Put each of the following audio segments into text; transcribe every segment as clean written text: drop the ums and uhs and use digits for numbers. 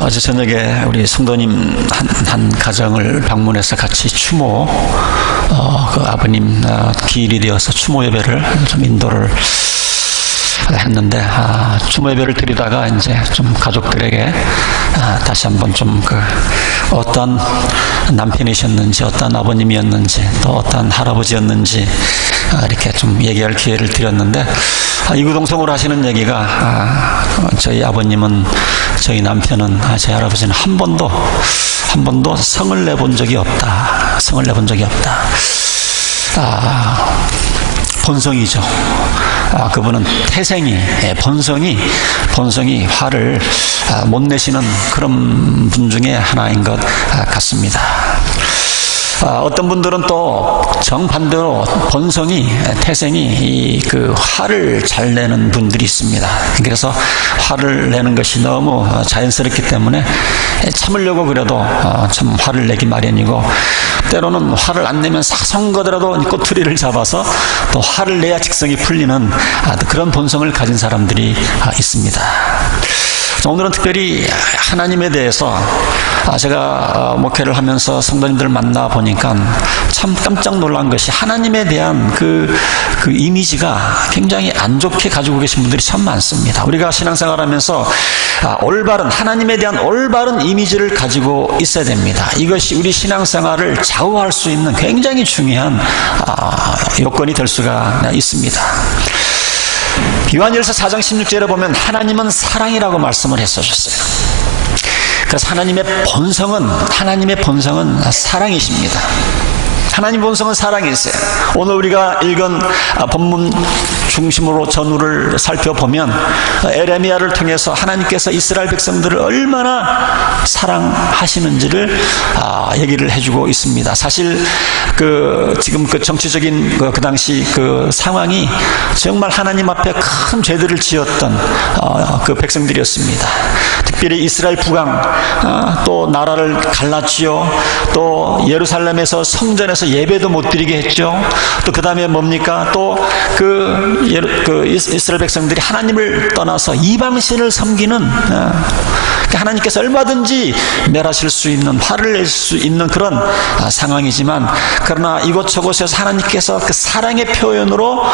어제 저녁에 우리 성도님 한 가정을 방문해서 같이 추모, 그 아버님 기일이 되어서 추모 예배를 좀 인도를 했는데, 추모 예배를 드리다가 이제 좀 가족들에게 다시 한번 좀 어떤 남편이셨는지, 어떤 아버님이었는지, 또 어떤 할아버지였는지 이렇게 좀 얘기할 기회를 드렸는데, 이구동성으로 하시는 얘기가 저희 아버님은, 저희 남편은, 저희 할아버지는 한 번도 성을 내본 적이 없다. 성을 내본 적이 없다. 본성이죠. 그분은 태생이, 본성이 화를 못 내시는 그런 분 중에 하나인 것 같습니다. 어떤 분들은 또 정반대로 태생이 그 화를 잘 내는 분들이 있습니다. 그래서 화를 내는 것이 너무 자연스럽기 때문에 참으려고 그래도 참 화를 내기 마련이고, 때로는 화를 안 내면 사성거더라도 꼬투리를 잡아서 또 화를 내야 직성이 풀리는 그런 본성을 가진 사람들이 있습니다. 오늘은 특별히 하나님에 대해서, 제가 목회를 하면서 성도님들을 만나 보니까 참 깜짝 놀란 것이, 하나님에 대한 그 이미지가 굉장히 안 좋게 가지고 계신 분들이 참 많습니다. 우리가 신앙생활하면서 하나님에 대한 올바른 이미지를 가지고 있어야 됩니다. 이것이 우리 신앙생활을 좌우할 수 있는 굉장히 중요한 요건이 될 수가 있습니다. 요한일서 4장 16절에 보면 하나님은 사랑이라고 말씀을 했어줬어요. 그래서 하나님의 본성은 사랑이십니다. 하나님 본성은 사랑이세요. 오늘 우리가 읽은 본문 중심으로 전후를 살펴보면 에레미야를 통해서 하나님께서 이스라엘 백성들을 얼마나 사랑하시는지를 얘기를 해주고 있습니다. 사실 지금 정치적인 그 당시 상황이 정말 하나님 앞에 큰 죄들을 지었던 그 백성들이었습니다. 특별히 이스라엘 북왕, 또 나라를 갈라치요, 또 예루살렘에서 성전에서 예배도 못 드리게 했죠. 또 그 다음에 뭡니까? 또 이스라엘 백성들이 하나님을 떠나서 이방신을 섬기는, 하나님께서 얼마든지 멸하실 수 있는, 화를 낼 수 있는 그런 상황이지만, 그러나 이곳저곳에서 하나님께서 그 사랑의 표현으로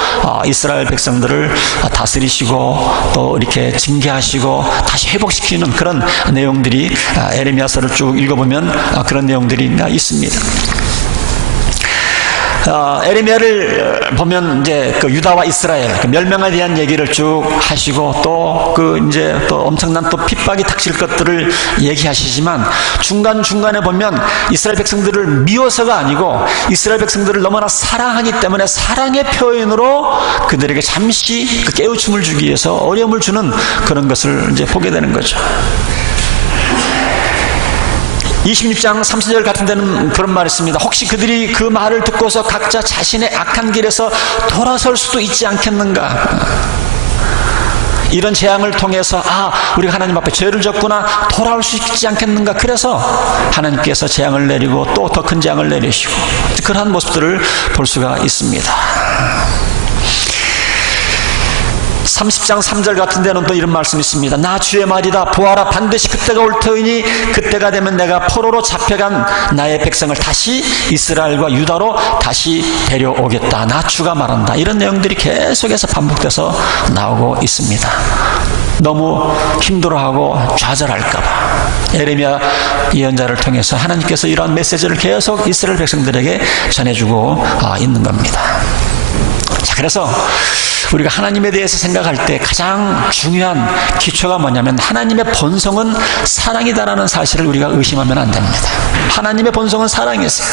이스라엘 백성들을 다스리시고 또 이렇게 징계하시고 다시 회복시키는 그런 내용들이 에레미야서를 쭉 읽어보면 그런 내용들이 있습니다. 에레미야를 보면 이제 유다와 이스라엘 멸망에 대한 얘기를 쭉 하시고, 또 또 엄청난 또 핍박이 닥칠 것들을 얘기하시지만, 중간중간에 보면 이스라엘 백성들을 미워서가 아니고 이스라엘 백성들을 너무나 사랑하기 때문에 사랑의 표현으로 그들에게 잠시 깨우침을 주기 위해서 어려움을 주는 그런 것을 이제 보게 되는 거죠. 26장 30절 같은 데는 그런 말이 있습니다. 혹시 그들이 그 말을 듣고서 각자 자신의 악한 길에서 돌아설 수도 있지 않겠는가? 이런 재앙을 통해서 우리가 하나님 앞에 죄를 졌구나, 돌아올 수 있지 않겠는가? 그래서 하나님께서 재앙을 내리고 또 더 큰 재앙을 내리시고, 그러한 모습들을 볼 수가 있습니다. 30장 3절 같은 데는 또 이런 말씀이 있습니다. 나 주의 말이다. 보아라, 반드시 그때가 올 터이니 그때가 되면 내가 포로로 잡혀간 나의 백성을 다시 이스라엘과 유다로 다시 데려오겠다. 나 주가 말한다. 이런 내용들이 계속해서 반복돼서 나오고 있습니다. 너무 힘들어하고 좌절할까봐 에레미야 예언자를 통해서 하나님께서 이러한 메시지를 계속 이스라엘 백성들에게 전해주고 있는 겁니다. 자, 그래서 우리가 하나님에 대해서 생각할 때 가장 중요한 기초가 뭐냐면, 하나님의 본성은 사랑이다라는 사실을 우리가 의심하면 안 됩니다. 하나님의 본성은 사랑이세요.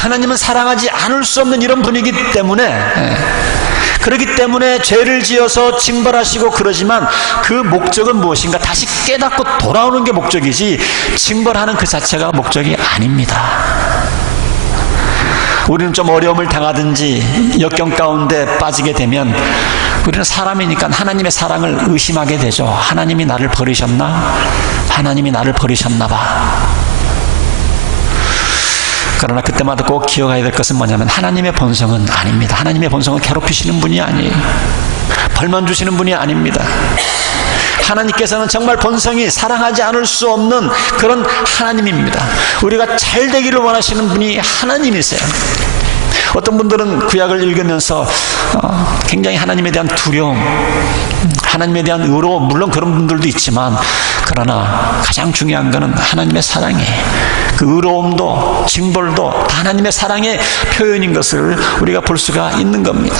하나님은 사랑하지 않을 수 없는 이런 분이기 때문에, 그렇기 때문에 죄를 지어서 징벌하시고 그러지만, 그 목적은 무엇인가? 다시 깨닫고 돌아오는 게 목적이지 징벌하는 그 자체가 목적이 아닙니다. 우리는 좀 어려움을 당하든지 역경 가운데 빠지게 되면 우리는 사람이니까 하나님의 사랑을 의심하게 되죠. 하나님이 나를 버리셨나? 하나님이 나를 버리셨나 봐. 그러나 그때마다 꼭 기억해야 될 것은 뭐냐면, 하나님의 본성은 아닙니다. 하나님의 본성은 괴롭히시는 분이 아니에요. 벌만 주시는 분이 아닙니다. 하나님께서는 정말 본성이 사랑하지 않을 수 없는 그런 하나님입니다. 우리가 잘 되기를 원하시는 분이 하나님이세요. 어떤 분들은 구약을 읽으면서 굉장히 하나님에 대한 두려움, 하나님에 대한 의로움, 물론 그런 분들도 있지만, 그러나 가장 중요한 것은 하나님의 사랑이에요. 그 의로움도 징벌도 다 하나님의 사랑의 표현인 것을 우리가 볼 수가 있는 겁니다.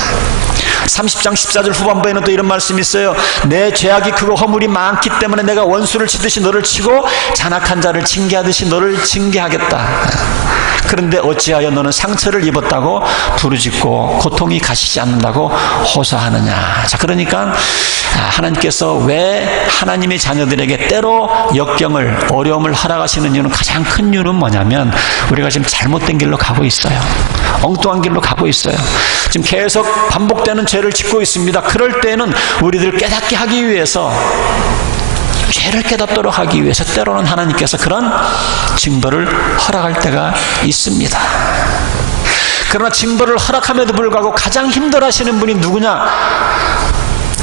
30장 14절 후반부에는 또 이런 말씀이 있어요. 내 죄악이 크고 허물이 많기 때문에 내가 원수를 치듯이 너를 치고 잔악한 자를 징계하듯이 너를 징계하겠다. 그런데 어찌하여 너는 상처를 입었다고 부르짖고 고통이 가시지 않는다고 호소하느냐. 자, 그러니까 하나님께서 왜 하나님의 자녀들에게 때로 역경을, 어려움을 허락하시는 이유는, 가장 큰 이유는 뭐냐면 우리가 지금 잘못된 길로 가고 있어요. 엉뚱한 길로 가고 있어요. 지금 계속 반복되는 죄를 짓고 있습니다. 그럴 때는 우리들 깨닫게 하기 위해서, 죄를 깨닫도록 하기 위해서 때로는 하나님께서 그런 징벌을 허락할 때가 있습니다. 그러나 징벌을 허락함에도 불구하고 가장 힘들어하시는 분이 누구냐?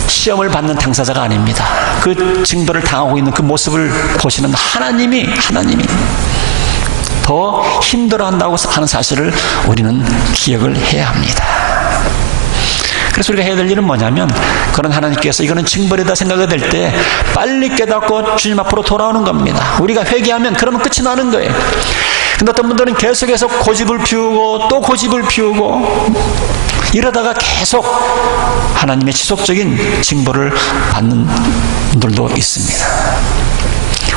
시험을 받는 당사자가 아닙니다. 그 징벌을 당하고 있는 그 모습을 보시는 하나님이 더 힘들어한다고 하는 사실을 우리는 기억을 해야 합니다. 그래서 우리가 해야 될 일은 뭐냐면, 그런 하나님께서 이거는 징벌이다 생각이 될 때 빨리 깨닫고 주님 앞으로 돌아오는 겁니다. 우리가 회개하면 그러면 끝이 나는 거예요. 근데 어떤 분들은 계속해서 고집을 피우고 또 고집을 피우고 이러다가 계속 하나님의 지속적인 징벌을 받는 분들도 있습니다.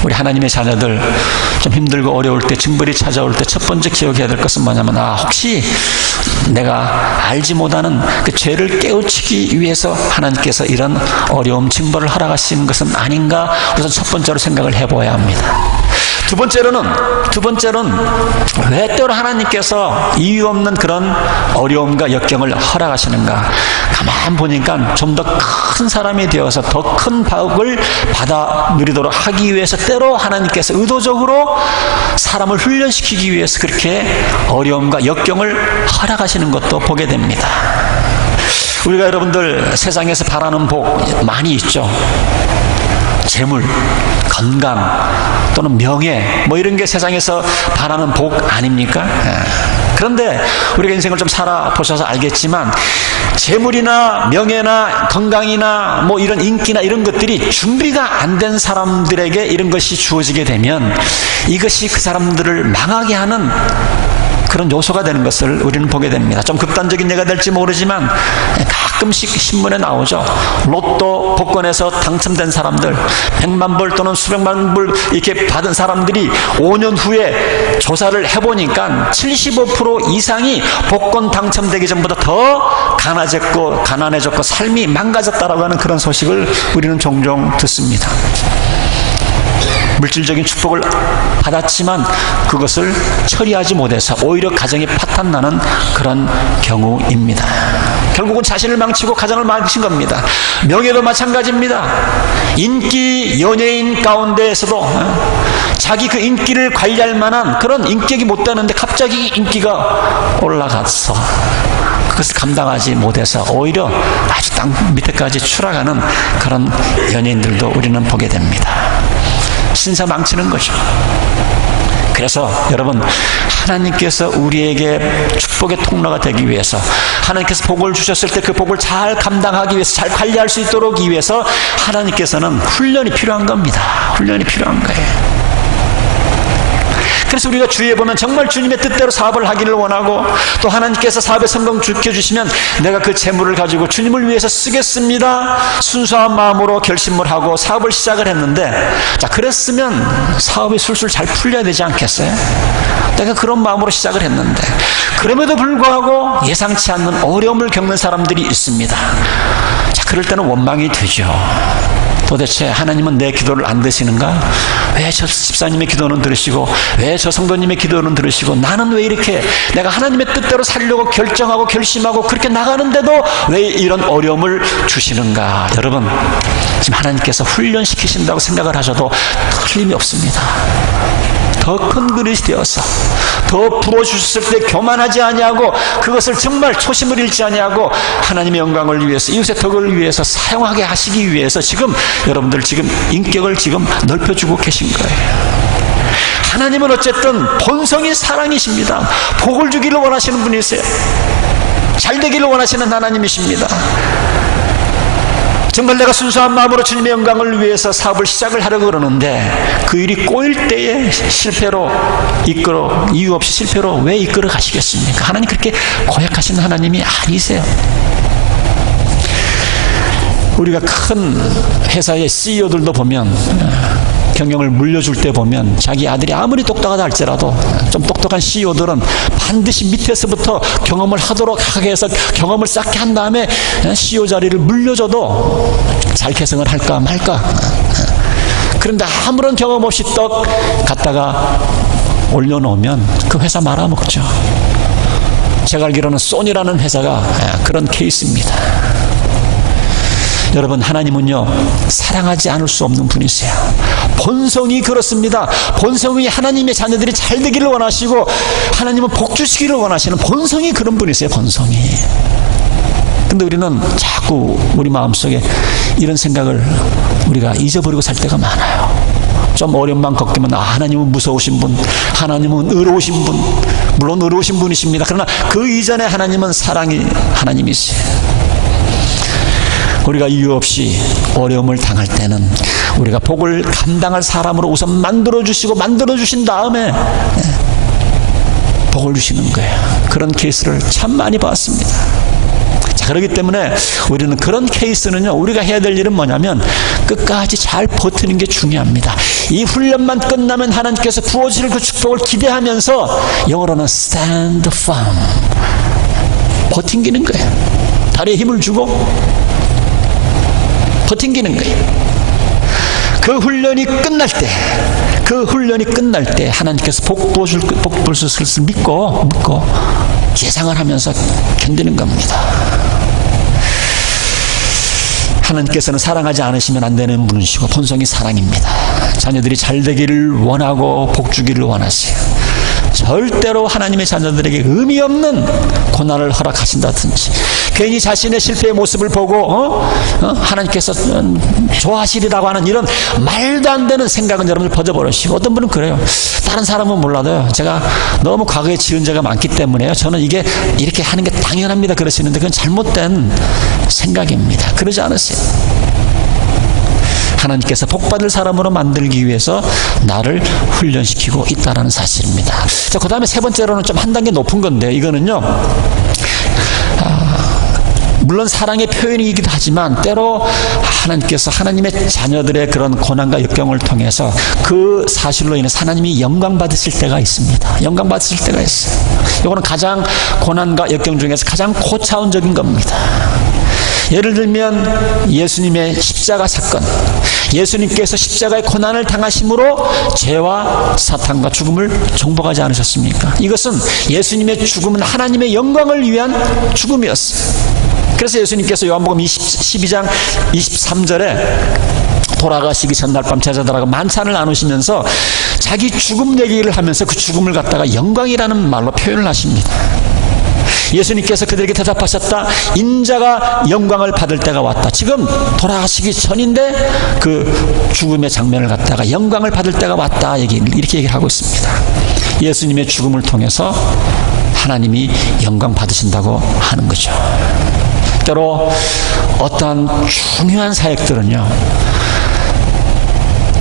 우리 하나님의 자녀들 좀 힘들고 어려울 때, 징벌이 찾아올 때 첫 번째 기억해야 될 것은 뭐냐면, 혹시 내가 알지 못하는 그 죄를 깨우치기 위해서 하나님께서 이런 어려움, 징벌을 허락하시는 것은 아닌가, 우선 첫 번째로 생각을 해봐야 합니다. 두 번째로는 왜 때로 하나님께서 이유 없는 그런 어려움과 역경을 허락하시는가? 가만 보니까 좀 더 큰 사람이 되어서 더 큰 복을 받아 누리도록 하기 위해서 때로 하나님께서 의도적으로 사람을 훈련시키기 위해서 그렇게 어려움과 역경을 허락하시는 것도 보게 됩니다. 우리가 여러분들 세상에서 바라는 복 많이 있죠. 재물, 건강, 또는 명예, 이런 게 세상에서 바라는 복 아닙니까? 그런데 우리가 인생을 좀 살아보셔서 알겠지만, 재물이나 명예나 건강이나 이런 인기나 이런 것들이 준비가 안 된 사람들에게 이런 것이 주어지게 되면 이것이 그 사람들을 망하게 하는 그런 요소가 되는 것을 우리는 보게 됩니다. 좀 극단적인 예가 될지 모르지만 가끔씩 신문에 나오죠. 로또 복권에서 당첨된 사람들, 100만 불 또는 수백만 불 이렇게 받은 사람들이 5년 후에 조사를 해보니까 75% 이상이 복권 당첨되기 전보다 더 가난해졌고 삶이 망가졌다라고 하는 그런 소식을 우리는 종종 듣습니다. 물질적인 축복을 받았지만 그것을 처리하지 못해서 오히려 가정이 파탄나는 그런 경우입니다. 결국은 자신을 망치고 가정을 망친 겁니다. 명예도 마찬가지입니다. 인기 연예인 가운데에서도 자기 그 인기를 관리할 만한 그런 인격이 못 되는데 갑자기 인기가 올라갔어. 그것을 감당하지 못해서 오히려 아주 땅 밑에까지 추락하는 그런 연예인들도 우리는 보게 됩니다. 신사 망치는 거죠. 그래서 여러분, 하나님께서 우리에게 축복의 통로가 되기 위해서, 하나님께서 복을 주셨을 때 그 복을 잘 감당하기 위해서, 잘 관리할 수 있도록 하기 위해서 하나님께서는 훈련이 필요한 겁니다. 훈련이 필요한 거예요. 그래서 우리가 주위에 보면 정말 주님의 뜻대로 사업을 하기를 원하고, 또 하나님께서 사업에 성공 주시면 내가 그 재물을 가지고 주님을 위해서 쓰겠습니다, 순수한 마음으로 결심을 하고 사업을 시작을 했는데, 자, 그랬으면 사업이 술술 잘 풀려야 되지 않겠어요? 내가 그런 마음으로 시작을 했는데, 그럼에도 불구하고 예상치 않는 어려움을 겪는 사람들이 있습니다. 자, 그럴 때는 원망이 되죠. 도대체 하나님은 내 기도를 안 들으시는가? 왜 저 집사님의 기도는 들으시고, 왜 저 성도님의 기도는 들으시고, 나는 왜 이렇게 내가 하나님의 뜻대로 살려고 결정하고 결심하고 그렇게 나가는데도 왜 이런 어려움을 주시는가? 여러분, 지금 하나님께서 훈련시키신다고 생각을 하셔도 틀림이 없습니다. 더 큰 그릇이 되어서 더 부어주셨을 때 교만하지 아니하고 그것을 정말 초심을 잃지 아니하고 하나님의 영광을 위해서 이웃의 덕을 위해서 사용하게 하시기 위해서 지금 여러분들 지금 인격을 지금 넓혀주고 계신 거예요. 하나님은 어쨌든 본성이 사랑이십니다. 복을 주기를 원하시는 분이세요. 잘 되기를 원하시는 하나님이십니다. 정말 내가 순수한 마음으로 주님의 영광을 위해서 사업을 시작을 하려고 그러는데 그 일이 꼬일 때에 실패로 이유 없이 실패로 왜 이끌어 가시겠습니까? 하나님 그렇게 고약하신 하나님이 아니세요. 우리가 큰 회사의 CEO들도 보면 경영을 물려줄 때 보면 자기 아들이 아무리 똑똑하다 할지라도 좀 똑똑한 CEO들은 반드시 밑에서부터 경험을 하도록 하게 해서 경험을 쌓게 한 다음에 CEO 자리를 물려줘도 잘 개성을 할까 말까. 그런데 아무런 경험 없이 떡 갖다가 올려놓으면 그 회사 말아먹죠. 제가 알기로는 소니라는 회사가 그런 케이스입니다. 여러분, 하나님은요 사랑하지 않을 수 없는 분이세요. 본성이 그렇습니다. 본성이 하나님의 자녀들이 잘 되기를 원하시고 하나님은 복 주시기를 원하시는 본성이 그런 분이세요. 본성이. 근데 우리는 자꾸 우리 마음속에 이런 생각을 우리가 잊어버리고 살 때가 많아요. 좀 어려움만 겪으면 하나님은 무서우신 분, 하나님은 의로우신 분, 물론 의로우신 분이십니다. 그러나 그 이전에 하나님은 사랑이 하나님이세요. 우리가 이유 없이 어려움을 당할 때는 우리가 복을 감당할 사람으로 우선 만들어주시고 만들어주신 다음에 복을 주시는 거예요. 그런 케이스를 참 많이 봤습니다. 자, 그렇기 때문에 우리는 그런 케이스는요, 우리가 해야 될 일은 뭐냐면 끝까지 잘 버티는 게 중요합니다. 이 훈련만 끝나면 하나님께서 부어주실 그 축복을 기대하면서 영어로는 stand firm, 버팅기는 거예요. 다리에 힘을 주고 버팅기는 거예요. 그 훈련이 끝날 때 하나님께서 복 부어줄 것을 믿고 예상을 하면서 견디는 겁니다. 하나님께서는 사랑하지 않으시면 안 되는 분이시고 본성이 사랑입니다. 자녀들이 잘 되기를 원하고 복 주기를 원하세요. 절대로 하나님의 자녀들에게 의미 없는 고난을 허락하신다든지 괜히 자신의 실패의 모습을 보고 하나님께서 좋아하시리라고 하는 이런 말도 안 되는 생각은 여러분들 버려버리시고, 어떤 분은 그래요. 다른 사람은 몰라도요, 제가 너무 과거에 지은 죄가 많기 때문에요, 저는 이게 이렇게 하는 게 당연합니다 그러시는데 그건 잘못된 생각입니다. 그러지 않으세요. 하나님께서 복받을 사람으로 만들기 위해서 나를 훈련시키고 있다는 사실입니다. 자, 그 다음에 세 번째로는 좀 한 단계 높은 건데, 이거는요 물론 사랑의 표현이기도 하지만 때로 하나님께서 하나님의 자녀들의 그런 고난과 역경을 통해서 그 사실로 인해서 하나님이 영광 받으실 때가 있습니다. 영광 받으실 때가 있어요. 이거는 가장 고난과 역경 중에서 가장 고차원적인 겁니다. 예를 들면 예수님의 십자가 사건, 예수님께서 십자가의 고난을 당하심으로 죄와 사탄과 죽음을 정복하지 않으셨습니까? 이것은 예수님의 죽음은 하나님의 영광을 위한 죽음이었어요. 그래서 예수님께서 요한복음 12장 23절에 돌아가시기 전날 밤 제자들하고 만찬을 나누시면서 자기 죽음 얘기를 하면서 그 죽음을 갖다가 영광이라는 말로 표현을 하십니다. 예수님께서 그들에게 대답하셨다. 인자가 영광을 받을 때가 왔다. 지금 돌아가시기 전인데 그 죽음의 장면을 갖다가 영광을 받을 때가 왔다. 이렇게 얘기를 하고 있습니다. 예수님의 죽음을 통해서 하나님이 영광 받으신다고 하는 거죠. 때로 어떠한 중요한 사역들은요,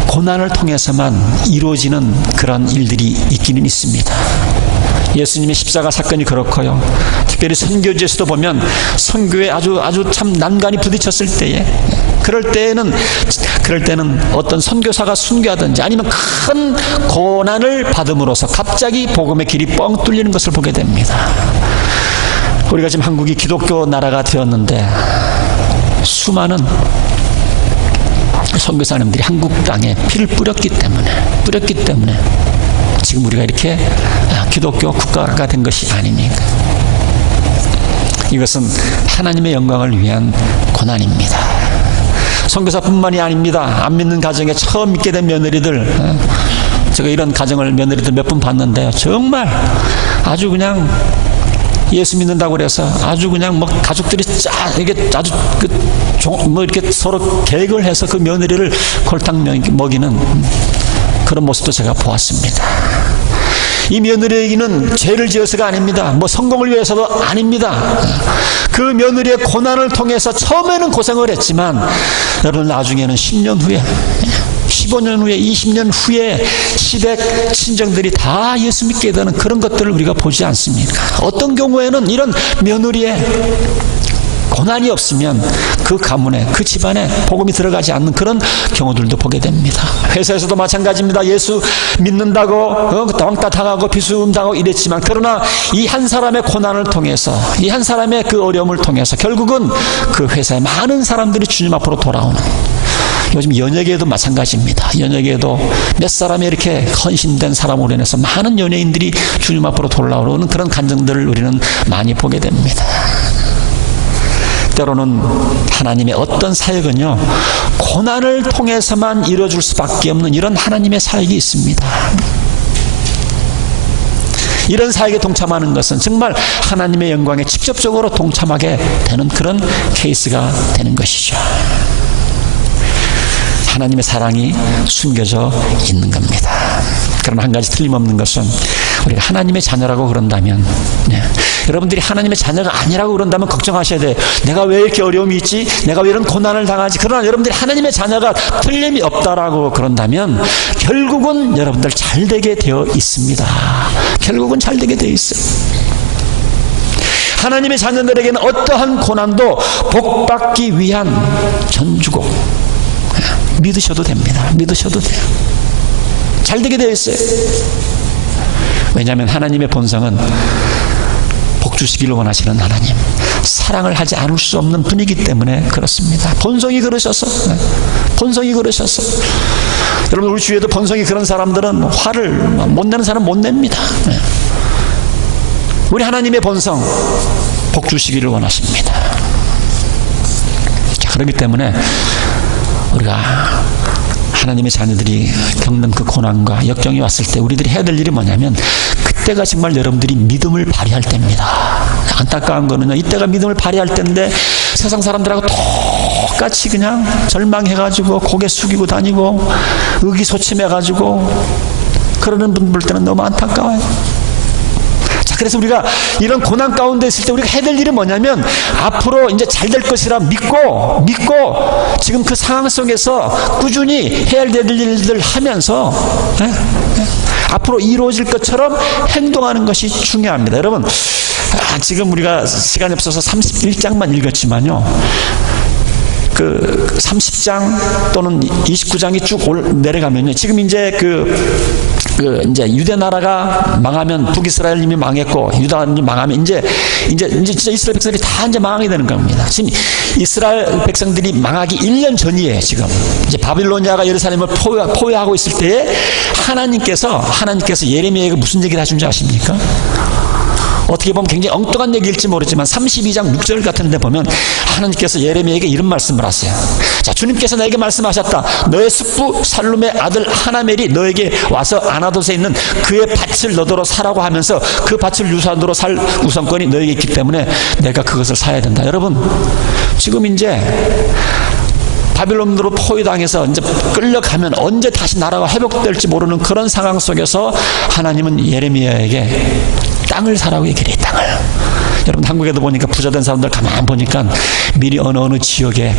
고난을 통해서만 이루어지는 그런 일들이 있기는 있습니다. 예수님의 십자가 사건이 그렇고요. 특별히 선교지에서도 보면 선교에 아주 참 난간이 부딪혔을 때에 그럴 때는 어떤 선교사가 순교하든지 아니면 큰 고난을 받음으로써 갑자기 복음의 길이 뻥 뚫리는 것을 보게 됩니다. 우리가 지금 한국이 기독교 나라가 되었는데 수많은 선교사님들이 한국 땅에 피를 뿌렸기 때문에 지금 우리가 이렇게 기독교 국가가 된 것이 아닙니까? 이것은 하나님의 영광을 위한 고난입니다. 선교사뿐만이 아닙니다. 안 믿는 가정에 처음 믿게 된 며느리들 제가 이런 가정을 며느리들 몇 분 봤는데요. 정말 아주 그냥 예수 믿는다고 그래서 아주 그냥 뭐 가족들이 이게 아주 뭐 이렇게 서로 계획을 해서 그 며느리를 골탕 먹이는 그런 모습도 제가 보았습니다. 이 며느리에게는 죄를 지어서가 아닙니다. 뭐 성공을 위해서도 아닙니다. 그 며느리의 고난을 통해서 처음에는 고생을 했지만 여러분 나중에는 10년 후에 15년 후에 20년 후에 시댁 친정들이 다 예수 믿게 되는 그런 것들을 우리가 보지 않습니까? 어떤 경우에는 이런 며느리의 고난이 없으면 그 가문에 그 집안에 복음이 들어가지 않는 그런 경우들도 보게 됩니다. 회사에서도 마찬가지입니다. 예수 믿는다고 왕따 당하고 비수음 당하고 이랬지만 그러나 이 한 사람의 고난을 통해서 이 한 사람의 그 어려움을 통해서 결국은 그 회사에 많은 사람들이 주님 앞으로 돌아오는, 요즘 연예계에도 마찬가지입니다. 연예계에도 몇 사람이 이렇게 헌신된 사람으로 인해서 많은 연예인들이 주님 앞으로 돌아오는 그런 간증들을 우리는 많이 보게 됩니다. 때로는 하나님의 어떤 사역은요, 고난을 통해서만 이루어질 수밖에 없는 이런 하나님의 사역이 있습니다. 이런 사역에 동참하는 것은 정말 하나님의 영광에 직접적으로 동참하게 되는 그런 케이스가 되는 것이죠. 하나님의 사랑이 숨겨져 있는 겁니다. 그러나 한 가지 틀림없는 것은 우리가 하나님의 자녀라고 그런다면, 여러분들이 하나님의 자녀가 아니라고 그런다면 걱정하셔야 돼요. 내가 왜 이렇게 어려움이 있지? 내가 왜 이런 고난을 당하지? 그러나 여러분들이 하나님의 자녀가 틀림이 없다라고 그런다면 결국은 여러분들 잘 되게 되어 있습니다. 결국은 잘 되게 되어 있어요. 하나님의 자녀들에게는 어떠한 고난도 복받기 위한 전주고 믿으셔도 됩니다. 믿으셔도 돼요. 잘 되게 되어 있어요. 왜냐하면 하나님의 본성은 복 주시기를 원하시는 하나님, 사랑을 하지 않을 수 없는 분이기 때문에 그렇습니다. 본성이 그러셔서, 본성이 그러셔서. 여러분 우리 주위에도 본성이 그런 사람들은 화를 못 내는 사람 못 냅니다. 우리 하나님의 본성 복 주시기를 원하십니다. 자, 그렇기 때문에 우리가 하나님의 자녀들이 겪는 그 고난과 역경이 왔을 때 우리들이 해야 될 일이 뭐냐면, 그때가 정말 여러분들이 믿음을 발휘할 때입니다. 안타까운 거는요, 이때가 믿음을 발휘할 때인데 세상 사람들하고 똑같이 그냥 절망해가지고 고개 숙이고 다니고 의기소침해가지고 그러는 분 볼 때는 너무 안타까워요. 그래서 우리가 이런 고난 가운데 있을 때 우리가 해야 될 일은 뭐냐면, 앞으로 이제 잘 될 것이라 믿고 지금 그 상황 속에서 꾸준히 해야 될 일들 하면서 앞으로 이루어질 것처럼 행동하는 것이 중요합니다. 여러분, 지금 우리가 시간이 없어서 31장만 읽었지만요, 그 30장 또는 29장이 쭉 내려가면요, 지금 이제 이제 유대 나라가 망하면 북이스라엘님이 망했고 유다님이 망하면 이제 진짜 이스라엘 백성들이 다 이제 망하게 되는 겁니다. 지금 이스라엘 백성들이 망하기 1년 전이에요. 지금 이제 바빌로니아가 예루살렘을 포위하고 있을 때에 하나님께서 예레미야에게 무슨 얘기를 하신 줄 아십니까? 어떻게 보면 굉장히 엉뚱한 얘기일지 모르지만 32장 6절 같은 데 보면 하나님께서 예레미야에게 이런 말씀을 하세요. 자, 주님께서 나에게 말씀하셨다. 너의 숙부 살룸의 아들 하나멜이 너에게 와서 아나돗에 있는 그의 밭을 너더러 사라고 하면서 그 밭을 유산으로 살 우선권이 너에게 있기 때문에 내가 그것을 사야 된다. 여러분, 지금 이제 바빌론으로 포위당해서 이제 끌려가면 언제 다시 나라가 회복될지 모르는 그런 상황 속에서 하나님은 예레미야에게 땅을 사라고 얘기를 해요. 땅을. 여러분 한국에도 보니까 부자된 사람들 가만 보니까 미리 어느 지역에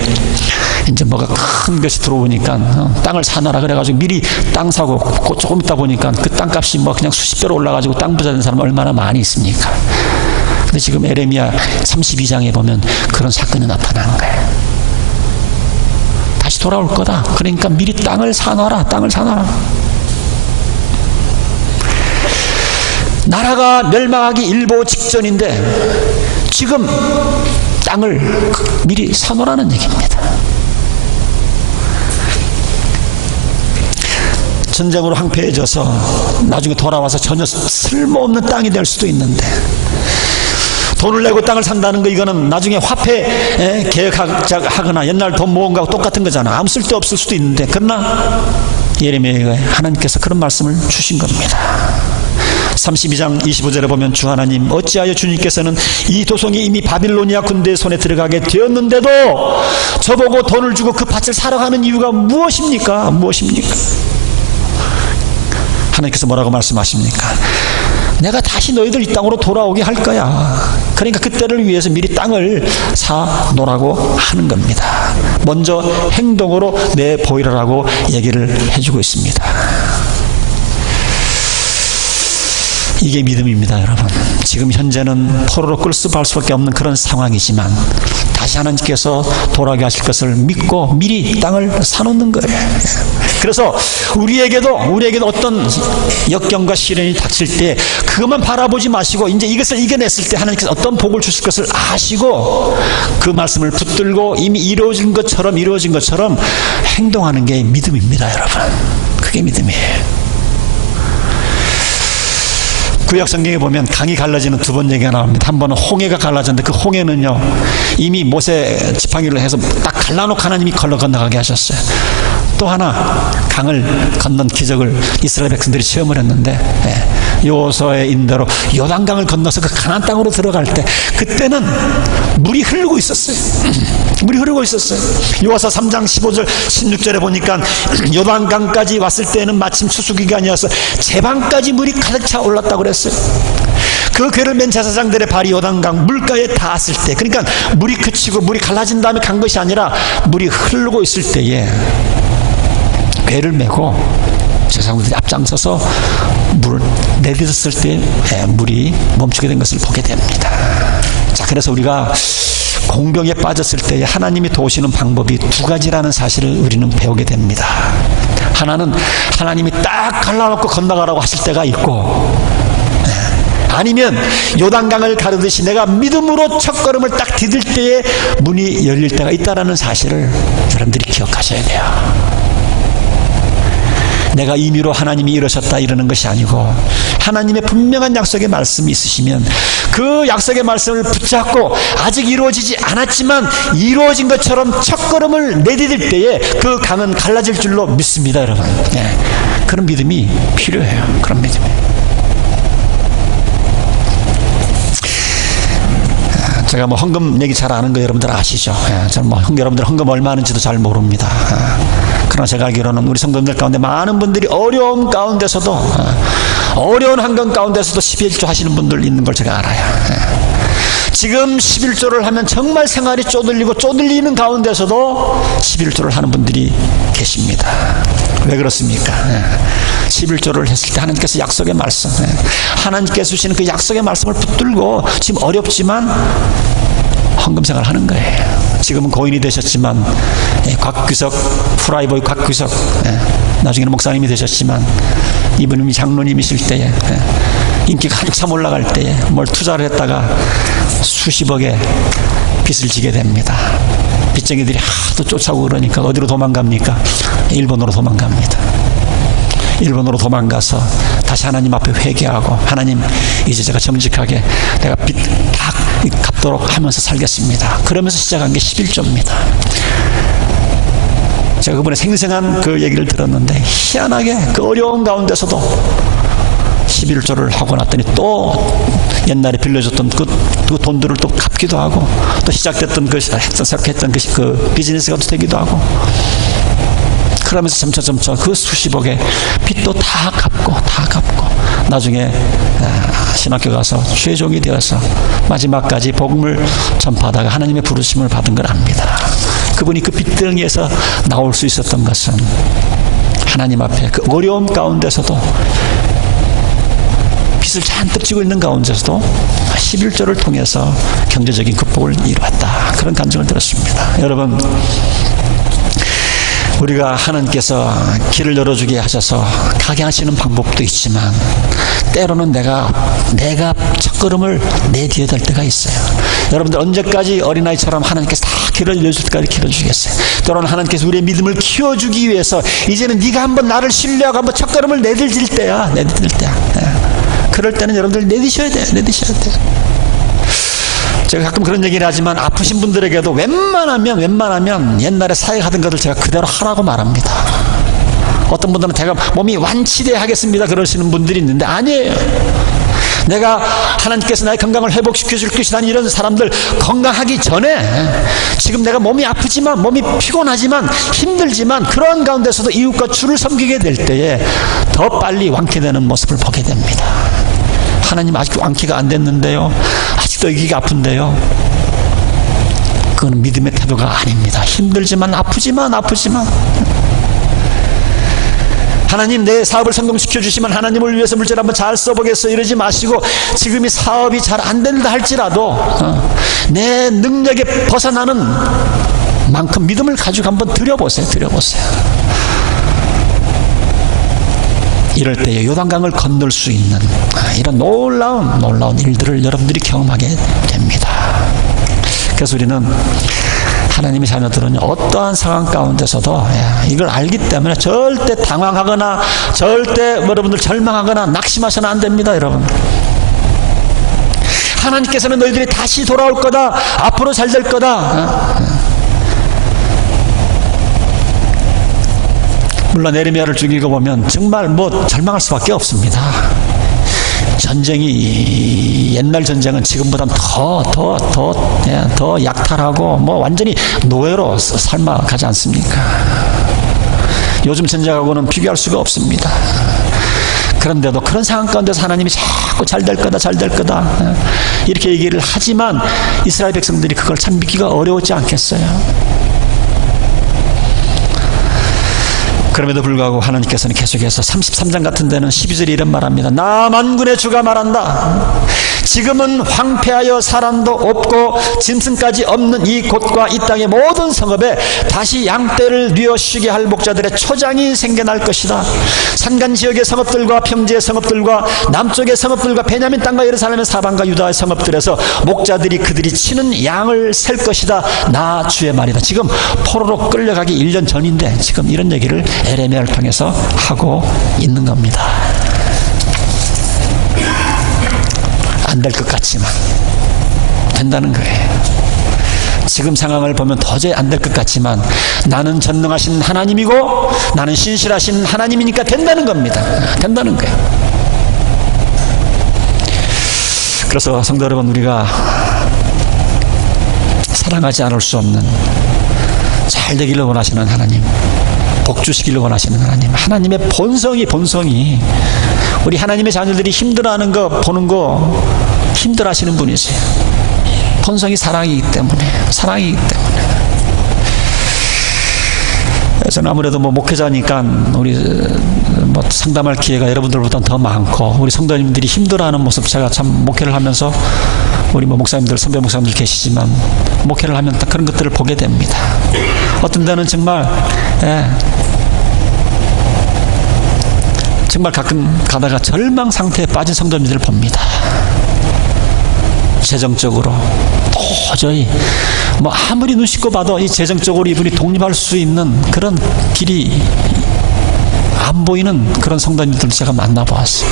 이제 뭐가 큰 것이 들어오니까 땅을 사놔라 그래가지고 미리 땅 사고 조금 있다 보니까 그 땅값이 뭐 그냥 수십 배로 올라가지고 땅 부자된 사람 얼마나 많이 있습니까? 근데 지금 에레미야 32장에 보면 그런 사건이 나타나는 거예요. 다시 돌아올 거다. 그러니까 미리 땅을 사놔라. 땅을 사놔라. 나라가 멸망하기 일보 직전인데 지금 땅을 미리 사놓으라는 얘기입니다. 전쟁으로 황폐해져서 나중에 돌아와서 전혀 쓸모없는 땅이 될 수도 있는데, 돈을 내고 땅을 산다는 거 이거는 나중에 화폐 계획하거나 옛날 돈 모은 거하고 똑같은 거잖아. 아무 쓸데없을 수도 있는데, 그러나 예레미야에게 하나님께서 그런 말씀을 주신 겁니다. 32장 25절에 보면 주 하나님 어찌하여 주님께서는 이 도성이 이미 바빌로니아 군대의 손에 들어가게 되었는데도 저보고 돈을 주고 그 밭을 사러 가는 이유가 무엇입니까? 무엇입니까? 하나님께서 뭐라고 말씀하십니까? 내가 다시 너희들 이 땅으로 돌아오게 할 거야. 그러니까 그때를 위해서 미리 땅을 사놓으라고 하는 겁니다. 먼저 행동으로 내보이라고 얘기를 해주고 있습니다. 이게 믿음입니다, 여러분. 지금 현재는 포로로 끌 수밖에 없는 그런 상황이지만 다시 하나님께서 돌아오게 하실 것을 믿고 미리 땅을 사놓는 거예요. 그래서 우리에게도 어떤 역경과 시련이 닥칠 때 그것만 바라보지 마시고 이제 이것을 이겨냈을 때 하나님께서 어떤 복을 주실 것을 아시고 그 말씀을 붙들고 이미 이루어진 것처럼 행동하는 게 믿음입니다, 여러분. 그게 믿음이에요. 구약 성경에 보면 강이 갈라지는 두 번 얘기가 나옵니다. 한 번은 홍해가 갈라졌는데 그 홍해는요 이미 모세 지팡이를 해서 딱 갈라놓고 하나님이 건너가게 하셨어요. 또 하나 강을 건넌 기적을 이스라엘 백성들이 체험을 했는데 여호수아의 인도로 요단강을 건너서 그 가나안 땅으로 들어갈 때 그때는 물이 흐르고 있었어요. 물이 흐르고 있었어요. 여호수아 3장 15절 16절에 보니까 요단강까지 왔을 때는 마침 추수기간이어서 제방까지 물이 가득 차 올랐다고 그랬어요. 그 괴를 맨 제사장들의 발이 요단강 물가에 닿았을 때, 그러니까 물이 그치고 물이 갈라진 다음에 간 것이 아니라 물이 흐르고 있을 때에 괴를 메고 제사장들이 앞장서서 물을 내딛었을 때 물이 멈추게 된 것을 보게 됩니다. 자, 그래서 우리가 공경에 빠졌을 때 하나님이 도우시는 방법이 두 가지라는 사실을 우리는 배우게 됩니다. 하나는 하나님이 딱 갈라놓고 건너가라고 하실 때가 있고, 아니면 요단강을 가르듯이 내가 믿음으로 첫걸음을 딱 디딜 때에 문이 열릴 때가 있다는 사실을 여러분들이 기억하셔야 돼요. 내가 임의로 하나님이 이러셨다 이러는 것이 아니고 하나님의 분명한 약속의 말씀이 있으시면 그 약속의 말씀을 붙잡고 아직 이루어지지 않았지만 이루어진 것처럼 첫걸음을 내디딜 때에 그 강은 갈라질 줄로 믿습니다, 여러분. 그런 믿음이 필요해요. 그런 믿음이. 제가 뭐 헌금 얘기 잘 아는 거 여러분들 아시죠? 저는 뭐 여러분들 헌금 얼마 하는지도 잘 모릅니다. 그러나 제가 알기로는 우리 성도들 가운데 많은 분들이 어려움 가운데서도 어려운 환경 가운데서도 11조 하시는 분들 있는 걸 제가 알아요. 지금 11조를 하면 정말 생활이 쪼들리는 가운데서도 11조를 하는 분들이 계십니다. 왜 그렇습니까? 11조를 했을 때 하나님께서 약속의 말씀, 하나님께서 주시는 그 약속의 말씀을 붙들고 지금 어렵지만 헌금 생활을 하는 거예요. 지금은 고인이 되셨지만 곽규석, 후라이보이 곽규석, 나중에는 목사님이 되셨지만 이분이 장로님이실 때에 인기가 한참 올라갈 때에 뭘 투자를 했다가 수십억의 빚을 지게 됩니다. 빚쟁이들이 하도 쫓아오고 그러니까 어디로 도망갑니까? 일본으로 도망갑니다. 일본으로 도망가서 다시 하나님 앞에 회개하고, 하나님 이제 제가 정직하게 내가 빚 다 갚도록 하면서 살겠습니다. 그러면서 시작한 게 11조입니다. 제가 그분의 생생한 그 얘기를 들었는데 희한하게 그 어려운 가운데서도 11조를 하고 났더니 또 옛날에 빌려줬던 그 돈들을 또 갚기도 하고, 또 시작됐던 새롭게 했던 그 비즈니스가 또 되기도 하고, 그러면서 점차 그 수십억의 빚도 다 갚고 나중에 신학교 가서 최종이 되어서 마지막까지 복음을 전파하다가 하나님의 부르심을 받은 걸 압니다. 그분이 그 빚덩이에서 나올 수 있었던 것은 하나님 앞에 그 어려움 가운데서도 빚을 잔뜩 지고 있는 가운데서도 11조를 통해서 경제적인 극복을 이루었다. 그런 간증을 들었습니다. 여러분, 우리가 하나님께서 길을 열어주게 하셔서 가게 하시는 방법도 있지만 때로는 내가 첫걸음을 내디뎌야 될 때가 있어요. 여러분들 언제까지 어린아이처럼 하나님께서 다 길을 열어줄 때까지 길어주겠어요? 때로는 하나님께서 우리의 믿음을 키워주기 위해서 이제는 네가 한번 나를 신뢰하고 한번 첫걸음을 내디딜 때야. 그럴 때는 여러분들 내디셔야 돼요. 제가 가끔 그런 얘기를 하지만 아프신 분들에게도 웬만하면 옛날에 사역하던 것을 제가 그대로 하라고 말합니다. 어떤 분들은 제가 몸이 완치돼야 하겠습니다 그러시는 분들이 있는데 아니에요. 내가 하나님께서 나의 건강을 회복시켜 줄 것이라는 이런 사람들, 건강하기 전에 지금 내가 몸이 아프지만, 몸이 피곤하지만, 힘들지만 그러한 가운데서도 이웃과 주를 섬기게 될 때에 더 빨리 완쾌되는 모습을 보게 됩니다. 하나님 아직 완쾌가 안 됐는데요, 아직도 여기가 아픈데요, 그건 믿음의 태도가 아닙니다. 힘들지만 아프지만 하나님 내 사업을 성공시켜 주시면 하나님을 위해서 물질 한번 잘 써보겠어 이러지 마시고, 지금 이 사업이 잘 안 된다 할지라도 내 능력에 벗어나는 만큼 믿음을 가지고 한번 드려보세요. 이럴 때에 요단강을 건널 수 있는 이런 놀라운 일들을 여러분들이 경험하게 됩니다. 그래서 우리는 하나님의 자녀들은 어떠한 상황 가운데서도 이걸 알기 때문에 절대 당황하거나 절대 여러분들 절망하거나 낙심하셔는 안 됩니다. 여러분, 하나님께서는 너희들이 다시 돌아올 거다, 앞으로 잘 될 거다. 물론 에레미야를 쭉 읽어보면 정말 절망할 수밖에 없습니다. 전쟁이, 옛날 전쟁은 지금보다 더 약탈하고 완전히 노예로 삶아가지 않습니까? 요즘 전쟁하고는 비교할 수가 없습니다. 그런데도 그런 상황 가운데서 하나님이 자꾸 잘 될 거다 이렇게 얘기를 하지만 이스라엘 백성들이 그걸 참 믿기가 어려웠지 않겠어요? 그럼에도 불구하고 하나님께서는 계속해서 33장 같은 데는 12절에 이런 말합니다. 나 만군의 주가 말한다. 지금은 황폐하여 사람도 없고 짐승까지 없는 이 곳과 이 땅의 모든 성읍에 다시 양떼를 뉘어 쉬게 할 목자들의 초장이 생겨날 것이다. 산간 지역의 성읍들과 평지의 성읍들과 남쪽의 성읍들과 베냐민 땅과 예루살렘의 사방과 유다의 성읍들에서 목자들이 그들이 치는 양을 셀 것이다. 나 주의 말이다. 지금 포로로 끌려가기 1년 전인데 지금 이런 얘기를 에레미야를 통해서 하고 있는 겁니다. 안 될 것 같지만 된다는 거예요. 지금 상황을 보면 도저히 안 될 것 같지만 나는 전능하신 하나님이고 나는 신실하신 하나님이니까 된다는 겁니다. 된다는 거예요. 그래서 성도 여러분, 우리가 사랑하지 않을 수 없는, 잘 되기를 원하시는 하나님, 복 주시기를 원하시는 하나님, 하나님의 본성이 우리 하나님의 자녀들이 힘들어하는 거 보는 거 힘들어하시는 분이세요. 본성이 사랑이기 때문에. 저는 아무래도 목회자니까 우리 상담할 기회가 여러분들보다 더 많고, 우리 성도님들이 힘들어하는 모습 제가 참 목회를 하면서, 우리 목사님들, 선배 목사님들 계시지만 목회를 하면 딱 그런 것들을 보게 됩니다. 어떤 데는 정말 가끔 가다가 절망 상태에 빠진 성도님들을 봅니다. 재정적으로 도저히 아무리 눈 씻고 봐도 이 재정적으로 이분이 독립할 수 있는 그런 길이 안 보이는 그런 성도님들을 제가 만나보았어요.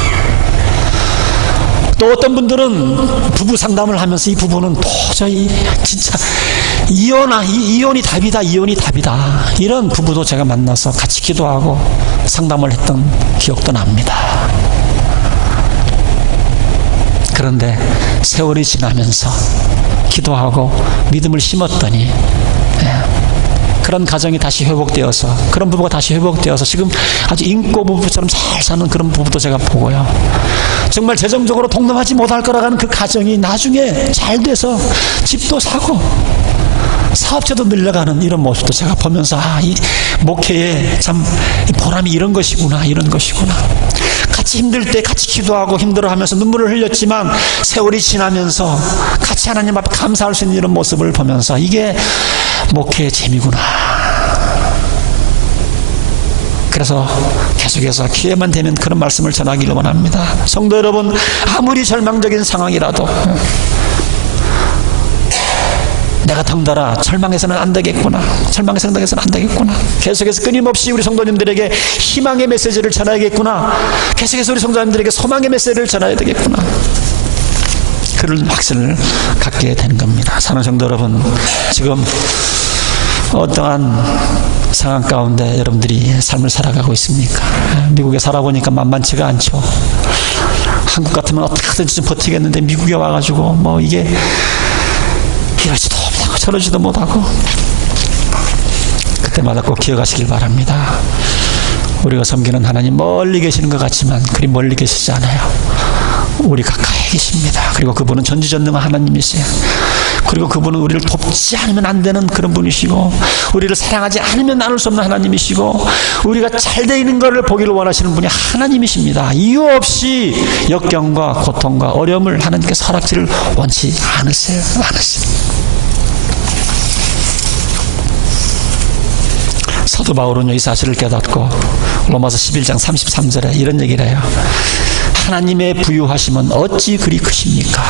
또 어떤 분들은 부부 상담을 하면서 이 부부는 도저히 진짜 이혼이 답이다, 이런 부부도 제가 만나서 같이 기도하고 상담을 했던 기억도 납니다. 그런데 세월이 지나면서 기도하고 믿음을 심었더니 그런 가정이 다시 회복되어서, 그런 부부가 다시 회복되어서 지금 아주 인고 부부처럼 잘 사는 그런 부부도 제가 보고요. 정말 재정적으로 독립하지 못할 거라고 하는 그 가정이 나중에 잘 돼서 집도 사고 사업체도 늘려가는 이런 모습도 제가 보면서 이 목회에 참 보람이 이런 것이구나. 같이 힘들 때 같이 기도하고 힘들어하면서 눈물을 흘렸지만 세월이 지나면서 같이 하나님 앞에 감사할 수 있는 이런 모습을 보면서 이게 목회의 재미구나. 그래서 계속해서 기회만 되면 그런 말씀을 전하기를 원합니다. 성도 여러분, 아무리 절망적인 상황이라도 내가 덩달아 절망해서는 안 되겠구나. 계속해서 끊임없이 우리 성도님들에게 희망의 메시지를 전해야겠구나. 계속해서 우리 성도님들에게 소망의 메시지를 전해야 되겠구나. 그런 확신을 갖게 되는 겁니다. 사랑하는 성도 여러분, 지금 어떠한 상황 가운데 여러분들이 삶을 살아가고 있습니까? 미국에 살아보니까 만만치가 않죠. 한국 같으면 어떻게든지 좀 버티겠는데 미국에 와가지고 뭐 이게 이러지도 못하고 저러지도 못하고, 그때마다 꼭 기억하시길 바랍니다. 우리가 섬기는 하나님 멀리 계시는 것 같지만 그리 멀리 계시지 않아요. 우리 가까이 계십니다. 그리고 그분은 전지전능한 하나님이세요. 그리고 그분은 우리를 돕지 않으면 안 되는 그런 분이시고, 우리를 사랑하지 않으면 나눌 수 없는 하나님이시고, 우리가 잘 되는 것을 보기를 원하시는 분이 하나님이십니다. 이유 없이 역경과 고통과 어려움을 하나님께서 허락지를 원치 않으세요. 사도 바울은요, 이 사실을 깨닫고 로마서 11장 33절에 이런 얘기를 해요. 하나님의 부유하심은 어찌 그리 크십니까?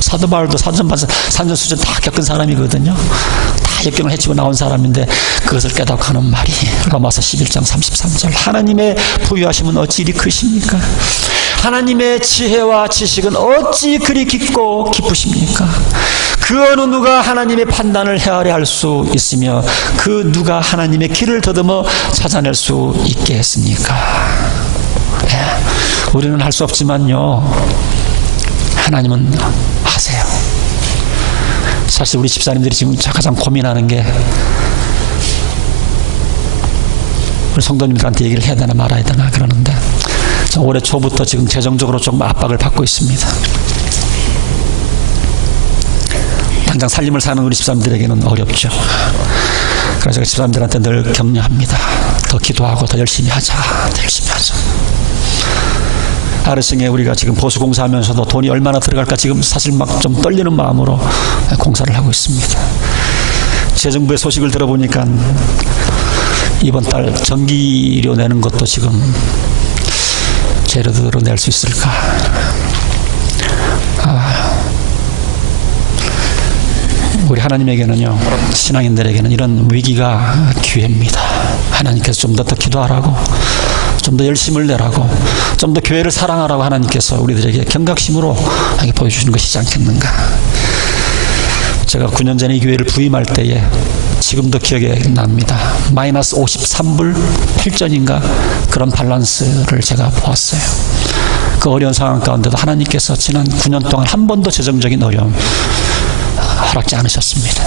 사도 바울도 산전수전 다 겪은 사람이거든요. 다 역경을 헤치고 나온 사람인데 그것을 깨닫고 하는 말이 로마서 11장 33절. 하나님의 부유하심은 어찌 이리 크십니까? 하나님의 지혜와 지식은 어찌 그리 깊고 깊으십니까? 그 어느 누가 하나님의 판단을 헤아려 할 수 있으며 그 누가 하나님의 길을 더듬어 찾아낼 수 있게 했습니까? 우리는 할 수 없지만요, 하나님은 하세요. 사실 우리 집사님들이 지금 가장 고민하는 게 우리 성도님들한테 얘기를 해야 되나 말아야 되나 그러는데, 올해 초부터 지금 재정적으로 조금 압박을 받고 있습니다. 당장 살림을 사는 우리 집사람들에게는 어렵죠. 그래서 제가 집사람들한테 늘 격려합니다. 더 기도하고 더 열심히 하자. 아르싱에 우리가 지금 보수공사하면서도 돈이 얼마나 들어갈까 지금 사실 막 좀 떨리는 마음으로 공사를 하고 있습니다. 재정부의 소식을 들어보니까 이번 달 전기료 내는 것도 지금 재료로 낼 수 있을까? 우리 하나님에게는요, 신앙인들에게는 이런 위기가 기회입니다. 하나님께서 좀 더 기도하라고, 좀 더 열심을 내라고, 좀 더 교회를 사랑하라고 하나님께서 우리들에게 경각심으로 보여주시는 것이지 않겠는가. 제가 9년 전에 이 교회를 부임할 때에 지금도 기억에 납니다. 마이너스 53불 8전인가 그런 밸런스를 제가 보았어요. 그 어려운 상황 가운데도 하나님께서 지난 9년 동안 한 번도 재정적인 어려움 허락지 않으셨습니다.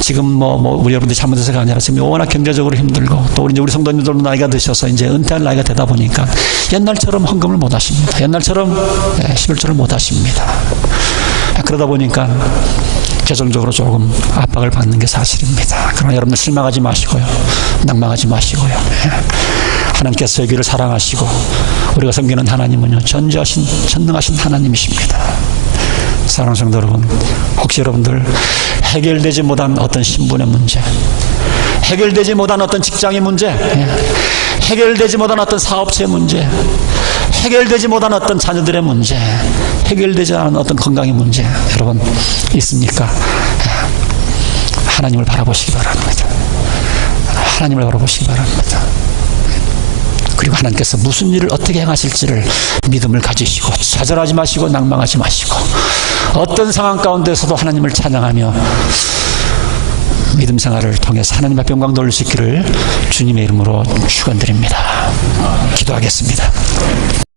지금 우리 여러분들이 잘못해서가 아니라 지금 워낙 경제적으로 힘들고, 또 우리 성도님들도 나이가 드셔서 이제 은퇴할 나이가 되다 보니까 옛날처럼 헌금을 못 하십니다. 옛날처럼 11조를 못 하십니다. 그러다 보니까 재정적으로 조금 압박을 받는 게 사실입니다. 그러나 여러분들 실망하지 마시고요, 낭망하지 마시고요. 하나님께서 저희를 사랑하시고 우리가 섬기는 하나님은요, 전지하신 전능하신 하나님이십니다. 사랑하는 성도 여러분, 혹시 여러분들 해결되지 못한 어떤 신분의 문제, 해결되지 못한 어떤 직장의 문제, 해결되지 못한 어떤 사업체의 문제, 해결되지 못한 어떤 자녀들의 문제, 해결되지 않은 어떤 건강의 문제 여러분 있습니까? 하나님을 바라보시기 바랍니다. 하나님을 바라보시기 바랍니다. 그리고 하나님께서 무슨 일을 어떻게 행하실지를 믿음을 가지시고 좌절하지 마시고 낭망하지 마시고 어떤 상황 가운데서도 하나님을 찬양하며 믿음 생활을 통해서 하나님 앞에 영광 돌릴 수 있기를 주님의 이름으로 축원드립니다. 기도하겠습니다.